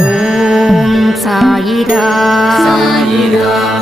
ஓம் சாயிரா. சாயிரா.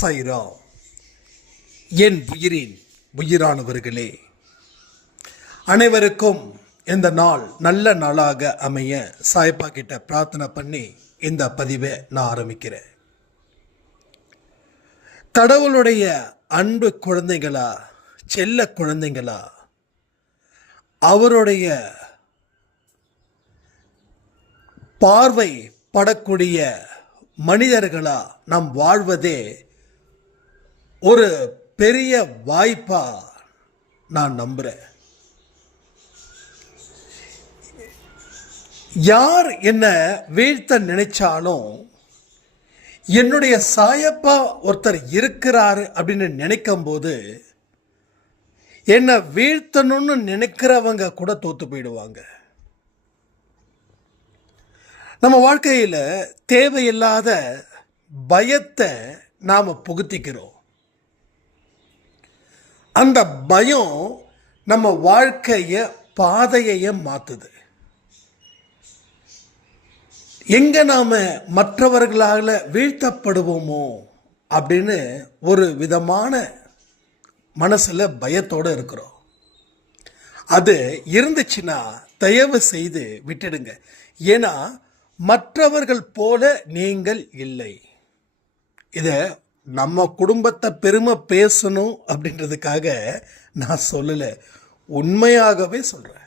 சைரா என் உயிரின் உயிரானவர்களே அனைவருக்கும் இந்த நாள் நல்ல நாளாக அமைய சாய்ப்பா கிட்ட பிரார்த்தனை பண்ணி இந்த பதிவை நான் ஆரம்பிக்கிறேன். கடவுளுடைய அன்பு குழந்தைகளா செல்ல குழந்தைங்களா அவருடைய பார்வை படக்கூடிய மனிதர்களா நாம் வாழ்வதே ஒரு பெரிய வாய்ப்பா நான் நம்புறேன். யார் என்ன வீழ்த்த நினைச்சாலும் என்னுடைய சாயப்பா ஒருத்தர் இருக்கிறாரு அப்படின்னு நினைக்கும் போது என்னை வீழ்த்தணும்னு நினைக்கிறவங்க கூட தோத்து போயிடுவாங்க. நம்ம வாழ்க்கையில் தேவையில்லாத பயத்தை நாம் புகுத்திக்கிறோம். அந்த பயம் நம்ம வாழ்க்கையை பாதையையே மாற்றுது எங்கே நாம் மற்றவர்களால் வீழ்த்தப்படுவோமோ அப்படின்னு ஒரு விதமான மனசில் பயத்தோடு இருக்கிறோம். அது இருந்துச்சுன்னா தயவு செய்து விட்டுடுங்க. ஏன்னா மற்றவர்கள் போல நீங்கள் இல்லை. இதை நம்ம குடும்பத்தை பெருமை பேசணும் அப்படின்றதுக்காக நான் சொல்லலை. உண்மையாகவே சொல்கிறேன்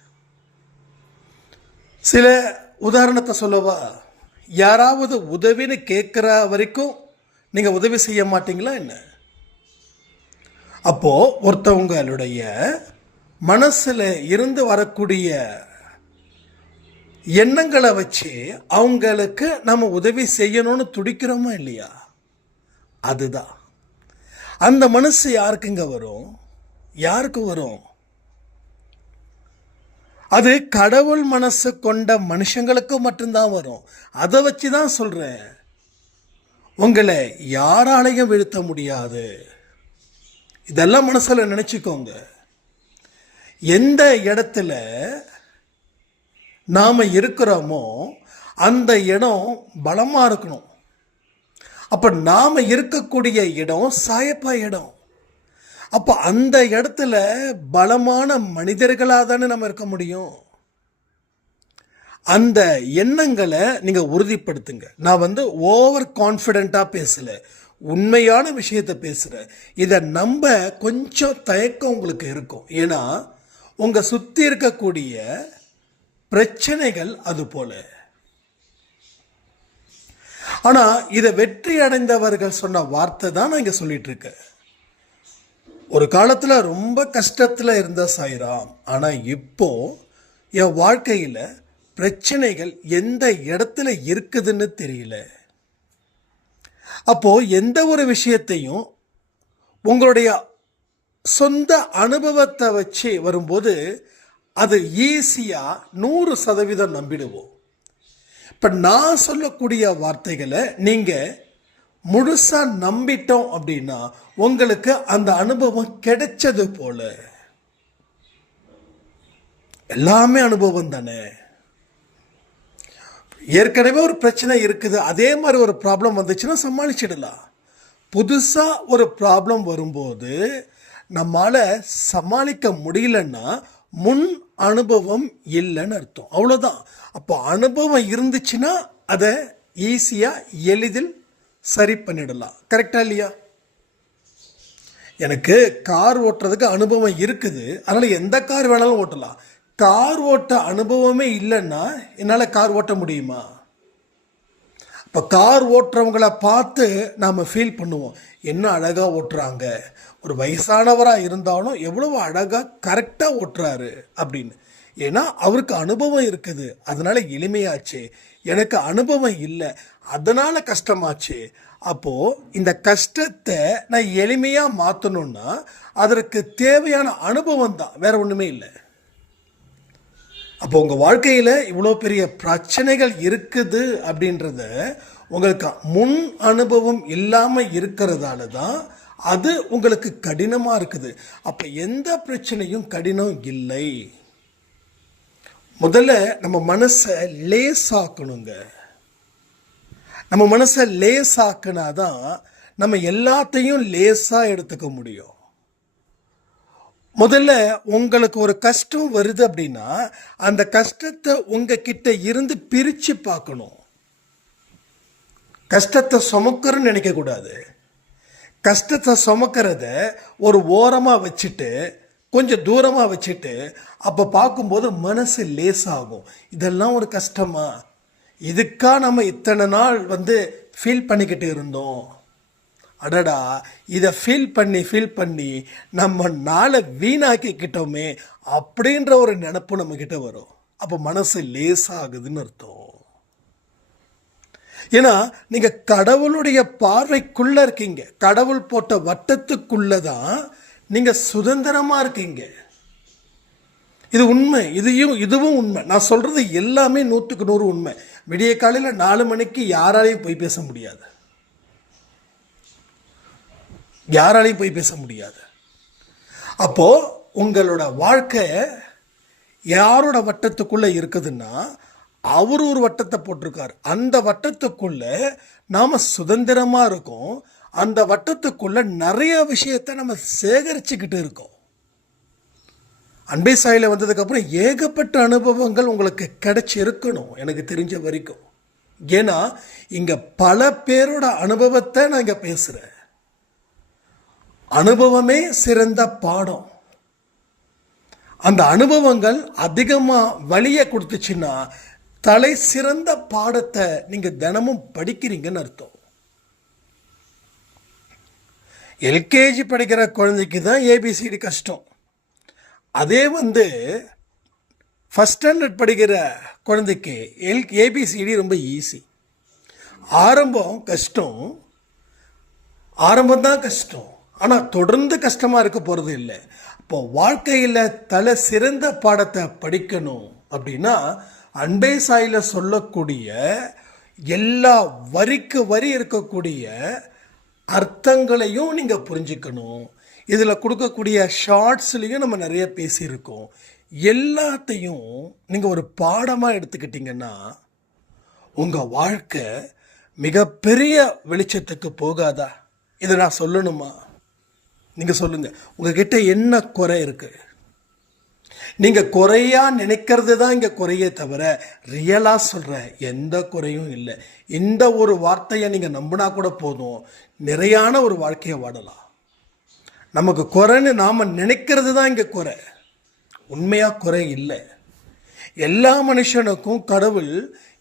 சில உதாரணத்தை சொல்லவா? யாராவது உதவின்னு கேட்குற வரைக்கும் நீங்கள் உதவி செய்ய மாட்டீங்களா என்ன? அப்போது ஒருத்தவங்களுடைய மனசில் இருந்து வரக்கூடிய எண்ணங்களை வச்சு அவங்களுக்கு நம்ம உதவி செய்யணும்னு துடிக்கிறோமா இல்லையா? அதுதான். அந்த மனசு யாருக்குங்க வரும்? யாருக்கு வரும்? அது கடவுள் மனசு கொண்ட மனுஷங்களுக்கு மட்டும்தான் வரும். அதை வச்சு தான் சொல்கிறேன் உங்களை யாராலையும் வீழ்த்த முடியாது. இதெல்லாம் மனசில் நினச்சிக்கோங்க. எந்த இடத்துல நாம் இருக்கிறோமோ அந்த இடம் பலமாக இருக்கணும். அப்போ நாம் இருக்கக்கூடிய இடம் சாயப்பா இடம். அப்போ அந்த இடத்துல பலமான மனிதர்களாக தானே நம்ம இருக்க முடியும். அந்த எண்ணங்களை நீங்கள் உறுதிப்படுத்துங்க. நான் வந்து ஓவர் கான்ஃபிடெண்ட்டாக பேசலை. உண்மையான விஷயத்தை பேசுகிறேன் இதை நம்ப கொஞ்சம் தயக்கம் உங்களுக்கு இருக்கும். ஏன்னா உங்கள் சுற்றி இருக்கக்கூடிய பிரச்சனைகள் அது போல. ஆனால் இதை வெற்றி அடைந்தவர்கள் சொன்ன வார்த்தை தான் நான் இங்கே சொல்லிட்டு இருக்கேன் ஒரு காலத்தில் ரொம்ப கஷ்டத்தில் இருந்த சாய்ராம் ஆனால் இப்போ என் வாழ்க்கையில் பிரச்சனைகள் எந்த இடத்துல இருக்குதுன்னு தெரியல. அப்போ எந்த ஒரு விஷயத்தையும் உங்களுடைய சொந்த அனுபவத்தை வச்சு வரும்போது அது ஈஸியாக நூறு சதவீதம் நம்பிடுவோம். இப்போ நான் சொல்லக்கூடிய வார்த்தைகளை நீங்கள் முழுசாக நம்பிட்டோம் அப்படின்னா உங்களுக்கு அந்த அனுபவம் கிடைச்சது போல. எல்லாமே அனுபவம் தானே? ஏற்கனவே ஒரு பிரச்சனை இருக்குது அதே மாதிரி ஒரு ப்ராப்ளம் வந்துச்சுன்னா சமாளிச்சிடலாம். புதுசாக ஒரு ப்ராப்ளம் வரும்போது நம்மால் சமாளிக்க முடியலன்னா முன் அனுபவம் இல்லைன்னு அர்த்தம். அவ்வளோதான் அப்போ அனுபவம் இருந்துச்சுன்னா அதை ஈஸியாக எளிதில் சரி பண்ணிடலாம். கரெக்டாக இல்லையா? எனக்கு கார் ஓட்டுறதுக்கு அனுபவம் இருக்குது. அதனால் எந்த கார் வேணாலும் ஓட்டலாம். கார் ஓட்ட அனுபவமே இல்லைன்னா என்னால் கார் ஓட்ட முடியுமா? இப்போ கார் ஓட்டுறவங்கள பார்த்து நாம் ஃபீல் பண்ணுவோம். என்ன அழகாக ஓட்டுறாங்க? ஒரு வயசானவராக இருந்தாலும் எவ்வளவு அழகாக கரெக்டாக ஓட்டுறாரு அப்படின்னு. ஏன்னா அவருக்கு அனுபவம் இருக்குது. அதனால் எளிமையாச்சு. எனக்கு அனுபவம் இல்லை. அதனால் கஷ்டமாச்சு. அப்போது இந்த கஷ்டத்தை நான் எளிமையாக மாற்றணுன்னா அதற்கு தேவையான அனுபவம் தான். வேறு ஒன்றுமே இல்லை. அப்போ உங்கள் வாழ்க்கையில் இவ்வளோ பெரிய பிரச்சனைகள் இருக்குது அப்படின்றத உங்களுக்கு முன் அனுபவம் இல்லாமல் இருக்கிறதால தான் அது உங்களுக்கு கடினமாக இருக்குது. அப்போ எந்த பிரச்சனையும் கடினம் இல்லை. முதல்ல நம்ம மனசை லேசாக்கணுங்க. நம்ம மனசை லேசாக்குனாதான் நம்ம எல்லாத்தையும் லேசாக எடுத்துக்க முடியும். முதல்ல உங்களுக்கு ஒரு கஷ்டம் வருது அப்படின்னா அந்த கஷ்டத்தை உங்ககிட்ட இருந்து பிரித்து பார்க்கணும். கஷ்டத்தை சுமக்கிறன்னு நினைக்கக்கூடாது. கஷ்டத்தை சுமக்கிறத ஒரு ஓரமாக வச்சுட்டு கொஞ்சம் தூரமாக வச்சுட்டு அப்போ பார்க்கும்போது மனசு லேசாகும். இதெல்லாம் ஒரு கஷ்டமா? இதுக்காக நம்ம இத்தனை நாள் வந்து ஃபீல் பண்ணிக்கிட்டு இருந்தோம். அடடா இதை ஃபீல் பண்ணி ஃபீல் பண்ணி நம்ம நாளை வீணாக்கிக்கிட்டோமே அப்படின்ற ஒரு நினப்பு நம்மக்கிட்ட வரும். அப்போ மனசு லேசாகுதுன்னு அர்த்தம். ஏன்னா நீங்கள் கடவுளுடைய பார்வைக்குள்ளே இருக்கீங்க. கடவுள் போட்ட வட்டத்துக்குள்ளே தான் நீங்கள் சுதந்திரமாக இருக்கீங்க. இது உண்மை. இதையும் இதுவும் உண்மை. நான் சொல்கிறது எல்லாமே நூற்றுக்கு நூறு உண்மை. விடிய காலையில் நாலு மணிக்கு யாராலையும் போய் பேச முடியாது. யாராலையும் போய் பேச முடியாது. அப்போது உங்களோட வாழ்க்கை யாரோட வட்டத்துக்குள்ளே இருக்குதுன்னா அவர் ஒரு வட்டத்தை போட்டிருக்கார். அந்த வட்டத்துக்குள்ளே நாம் சுதந்திரமாக இருக்கோம். அந்த வட்டத்துக்குள்ளே நிறைய விஷயத்த நம்ம சேகரிச்சுக்கிட்டு இருக்கோம். அன்பை சாயில் வந்ததுக்கப்புறம் ஏகப்பட்ட அனுபவங்கள் உங்களுக்கு கிடைச்சி இருக்கணும் எனக்கு தெரிஞ்ச வரைக்கும். ஏன்னா இங்கே பல பேரோட அனுபவத்தை நான் இங்கே பேசுகிறேன் அனுபவமே சிறந்த பாடம். அந்த அனுபவங்கள் அதிகமாக வழியை கொடுத்துச்சுன்னா தலை சிறந்த பாடத்தை நீங்கள் தினமும் படிக்கிறீங்கன்னு அர்த்தம். எல்கேஜி படிக்கிற குழந்தைக்கு தான் ஏபிசிடி கஷ்டம். அதே வந்து ஃபஸ்ட் ஸ்டாண்டர்ட் படிக்கிற குழந்தைக்கு எல் ஏபிசிடி ரொம்ப ஈஸி ஆரம்பம் கஷ்டம். ஆரம்பம் தான் கஷ்டம். ஆனால் தொடர்ந்து கஷ்டமாக இருக்க போகிறது இல்லை. இப்போ வாழ்க்கையில் தலை சிறந்த பாடத்தை படிக்கணும் அப்படின்னா அன்பே சாயில் சொல்லக்கூடிய எல்லா வரிக்கு வரி இருக்கக்கூடிய அர்த்தங்களையும் நீங்கள் புரிஞ்சுக்கணும். இதில் கொடுக்கக்கூடிய ஷார்ட்ஸ்லேயும் நம்ம நிறைய பேசியிருக்கோம். எல்லாத்தையும் நீங்கள் ஒரு பாடமாக எடுத்துக்கிட்டிங்கன்னா உங்கள் வாழ்க்கை மிகப்பெரிய வெளிச்சத்துக்கு போகாதா? இதை நான் சொல்லணுமா? நீங்கள் சொல்லுங்கள் உங்ககிட்ட என்ன குறை இருக்குது நீங்கள் குறையா நினைக்கிறது தான் இங்கே குறையே தவிர ரியலாக சொல்கிறேன் எந்த குறையும் இல்லை. இந்த ஒரு வார்த்தையை நீங்கள் நம்பினா கூட போதும். நிறையான ஒரு வாழ்க்கையை வாடலாம் நமக்கு குறைன்னு நாம் நினைக்கிறது தான் இங்கே குறை. உண்மையாக குறை இல்லை. எல்லா மனுஷனுக்கும் கடவுள்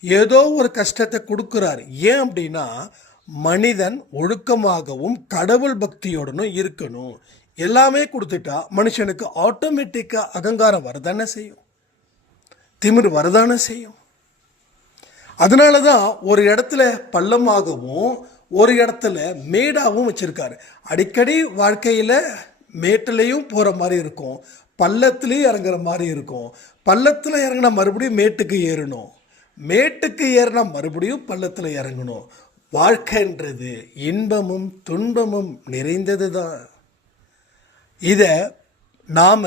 ஏதோ ஒரு கஷ்டத்தை கொடுக்குறாரு. ஏன் அப்படின்னா மனிதன் ஒழுக்கமாகவும் கடவுள் பக்தியோடனும் இருக்கணும். எல்லாமே கொடுத்துட்டா மனுஷனுக்கு ஆட்டோமேட்டிக்காக அகங்காரம் வரதானே செய்யும். திமிர் வரதானே செய்யும். அதனால தான் ஒரு இடத்துல பள்ளமாகவும் ஒரு இடத்துல மேடாகவும் வச்சுருக்காரு. அடிக்கடி வாழ்க்கையில் மேட்டிலையும் போகிற மாதிரி இருக்கும். பள்ளத்துலேயும் இறங்குற மாதிரி இருக்கும். பள்ளத்தில் இறங்கினா மறுபடியும் மேட்டுக்கு ஏறணும். மேட்டுக்கு ஏறினா மறுபடியும் பள்ளத்தில் இறங்கணும். வாழ்க்கைன்றது இன்பமும் துன்பமும் நிறைந்தது தான் இதை நாம்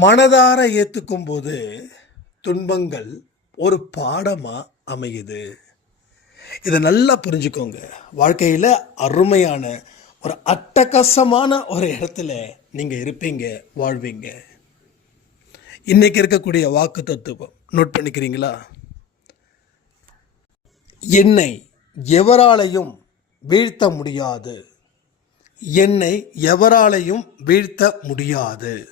மனதார ஏற்றுக்கும் போது துன்பங்கள் ஒரு பாடமாக அமையுது. இதை நல்லா புரிஞ்சுக்கோங்க. வாழ்க்கையில் அருமையான ஒரு அட்டகாசமான ஒரு இடத்துல நீங்கள் இருப்பீங்க வாழ்வீங்க. இன்றைக்கி இருக்கக்கூடிய வாக்கு தத்துவம் நோட் பண்ணிக்கிறீங்களா? என்னை எவராலையும் வீழ்த்த முடியாது. என்னை எவராலையும் வீழ்த்த முடியாது.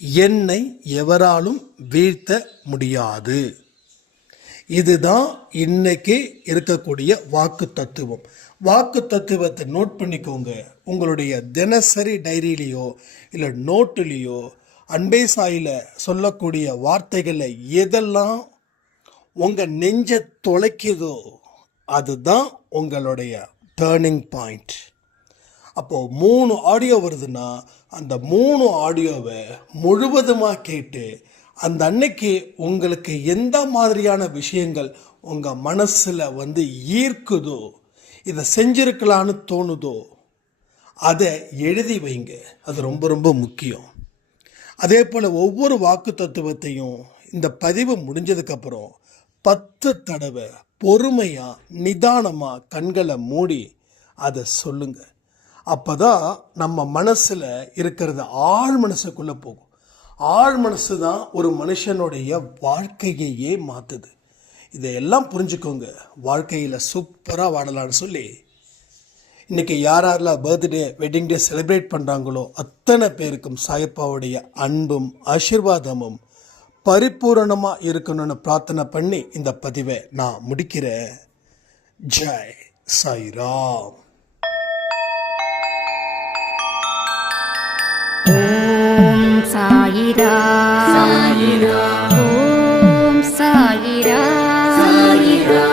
என்னை எவராலும் வீழ்த்த முடியாது. இதுதான் இன்னைக்கு இருக்கக்கூடிய வாக்கு தத்துவம். வாக்கு தத்துவத்தை நோட் பண்ணிக்கோங்க. உங்களுடைய தினசரி டைரியிலையோ இல்லை நோட்டுலேயோ அன்பே சாயில் சொல்லக்கூடிய வார்த்தைகளை எதெல்லாம் உங்கள் நெஞ்ச தொலைக்குதோ அதுதான் உங்களுடைய டேர்னிங் பாயிண்ட் அப்போது மூணு ஆடியோ வருதுன்னா அந்த மூணு ஆடியோவை முழுவதுமாக கேட்டு அந்த அன்னைக்கு உங்களுக்கு எந்த மாதிரியான விஷயங்கள் உங்கள் மனசில் வந்து ஈர்க்குதோ இதை செஞ்சுருக்கலான்னு தோணுதோ அதை எழுதி வைங்க. அது ரொம்ப ரொம்ப முக்கியம். அதே போல் ஒவ்வொரு வாக்கு தத்துவத்தையும் இந்த பதிவு முடிஞ்சதுக்கப்புறம் பத்து தடவை பொறுமையாக நிதானமாக கண்களை மூடி அதை சொல்லுங்க. அப்போதான் நம்ம மனசில் இருக்கிறது ஆழ் மனசுக்குள்ளே போகும். ஆழ் மனசு தான் ஒரு மனுஷனுடைய வாழ்க்கையையே மாற்றுது இதையெல்லாம் புரிஞ்சுக்கோங்க. வாழ்க்கையில் சூப்பராக வாடலான்னு சொல்லி. இன்றைக்கி யார் யாரெல்லாம் பர்த்டே வெட்டிங் டே செலிப்ரேட் பண்ணுறாங்களோ அத்தனை பேருக்கும் சாயப்பாவுடைய அன்பும் ஆசிர்வாதமும் பரிபூரணமா இருக்கணும்னு பிரார்த்தனை பண்ணி இந்த பதிவை நான் முடிக்கிறேன். ஜெய் சாய்ராம். ஓம் சாயிரா சாயிரா ஓம் சாயிரா சாயிரா